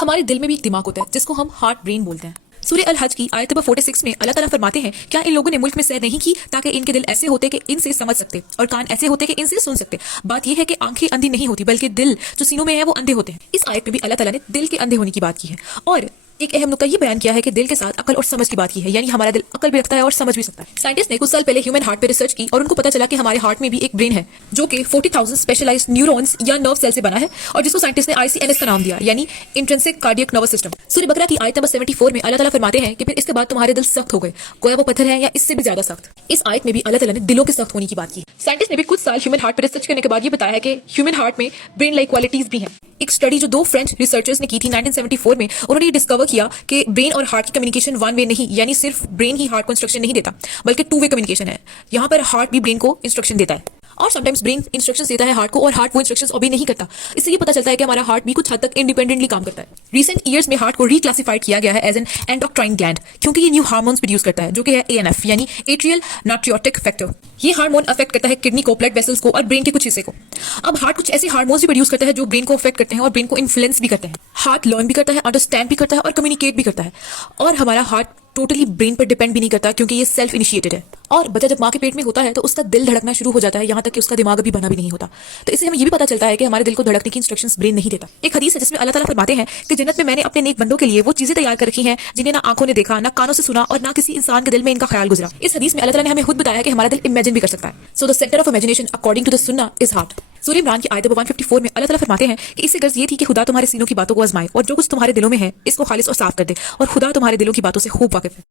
हमारे दिल में भी एक दिमाग होता है जिसको हम हार्ट ब्रेन बोलते हैं। सूरह अल हज की आयत नंबर 46 में अल्लाह ताला फरमाते हैं, क्या इन लोगों ने मुल्क में सैर नहीं की ताकि इनके दिल ऐसे होते कि इनसे समझ सकते और कान ऐसे होते कि इनसे सुन सकते। बात यह है कि आंखें अंधी नहीं होती बल्कि दिल जो सीनों में है वो अंधे होते हैं। इस आयत में भी अल्लाह ताला ने दिल के अंधे होने की बात की है और एक अहम नुकता ये बयान किया है कि दिल के साथ अकल और समझ की बात की है, यानी हमारा दिल अकल भी रखता है और समझ भी सकता है। साइंटिस्ट ने कुछ साल पहले ह्यूमन हार्ट पे रिसर्च की और उनको पता चला कि हमारे हार्ट में भी एक ब्रेन है जो कि 40,000 स्पेशलाइज्ड न्यूरॉन्स या नर्व सेल से बना है और जिसको साइंटिस्ट ने ICNS का नाम दिया, यानी इंट्रिंसिक कार्डियक नर्वस सिस्टम। सूरह बकरा की आयत नंबर 74 में अल्लाह ताला फरमाते हैं कि फिर इसके बाद तुम्हारे दिल सख्त हो गए, गोया वो पत्थर है या इससे भी ज्यादा सख्त। इस आयत में भी अल्लाह ताला ने दिलों के सख्त होने की बात की। साइंटिस्ट ने भी कुछ साल ह्यूमन हार्ट पर रिसर्च करने के बाद ये बताया है कि ह्यूमन हार्ट में ब्रेन लाइक क्वालिटीज भी हैं। एक स्टडी जो 2 फ्रेंच रिसर्चर्स ने की थी 1974 में, उन्होंने ये डिस्कवर किया कि ब्रेन और हार्ट की कम्युनिकेशन वन वे नहीं, यानी सिर्फ ब्रेन ही हार्ट को इंस्ट्रक्शन नहीं देता बल्कि 2 वे कम्युनिकेशन है। यहाँ पर हार्ट भी ब्रेन को इंस्ट्रक्शन देता है और समटाइम्स ब्रेन इंस्ट्रक्शंस देता है हार्ट को और हार्ट वो इंस्ट्रक्शंस ओबे नहीं करता। इससे ये पता चलता है कि हमारा हार्ट भी कुछ हद तक इंडिपेंडेंटली काम करता है। रिसेंट ईयर्स में हार्ट को रीक्लासिफाइड किया गया है एज एन एंडोक्राइन ग्लैंड क्योंकि ये न्यू हार्मोन्स प्रोड्यूस करता है जो कि है ANF यानी एट्रियल नाट्रियोटिक फैक्टर। ये हार्मोन अफेक्ट करता है किडनी को, ब्लड वेसल्स को और ब्रेन के कुछ हिस्से को। अब हार्ट कुछ ऐसे हार्मोन्स भी प्रोड्यूस करता है जो ब्रेन को अफेक्ट करते हैं और ब्रेन को इन्फ्लुएंस भी करते हैं। हार्ट लर्न भी करता है, अंडरस्टैंड भी करता है और कम्युनिकेट भी करता है। और हमारा हार्ट टोटली ब्रेन पर डिपेंड भी नहीं करता क्योंकि ये सेल्फ इनिशिएटेड है। और बच्चा जब माँ के पेट में होता है तो उसका दिल धड़कना शुरू हो जाता है, यहाँ तक कि उसका दिमाग अभी बना भी नहीं होता। तो इससे हमें ये भी पता चलता है कि हमारे दिल को धड़कने की इंस्ट्रक्शंस ब्रेन नहीं देता। एक हदीस है जिसमें अल्लाह ताला फरमाते हैं कि जन्नत में मैंने अपने नेक बंदों के लिए वो चीजें तैयार कर रखी हैं जिन्हें ना आंखों ने देखा, ना कानों से सुना और ना किसी इंसान के दिल में इनका ख्याल गुजरा। इस हदीस में अल्लाह ताला ने हमें खुद बताया कि हमारा दिल इमेजिन भी कर सकता है। So the centre of imagination according to the सुन्नाह इज हार्ट। सूरह इमरान की आयत 154 में अल्लाह ताला फरमाते हैं कि इससे गर्ज ये थी कि खुदा तुम्हारे सीनों की बातों को आजमाए और जो कुछ तुम्हारे दिलों में है इसको खालिस और साफ कर दे और खुदा तुम्हारे दिलों की बातों से खूब वाकिफ है।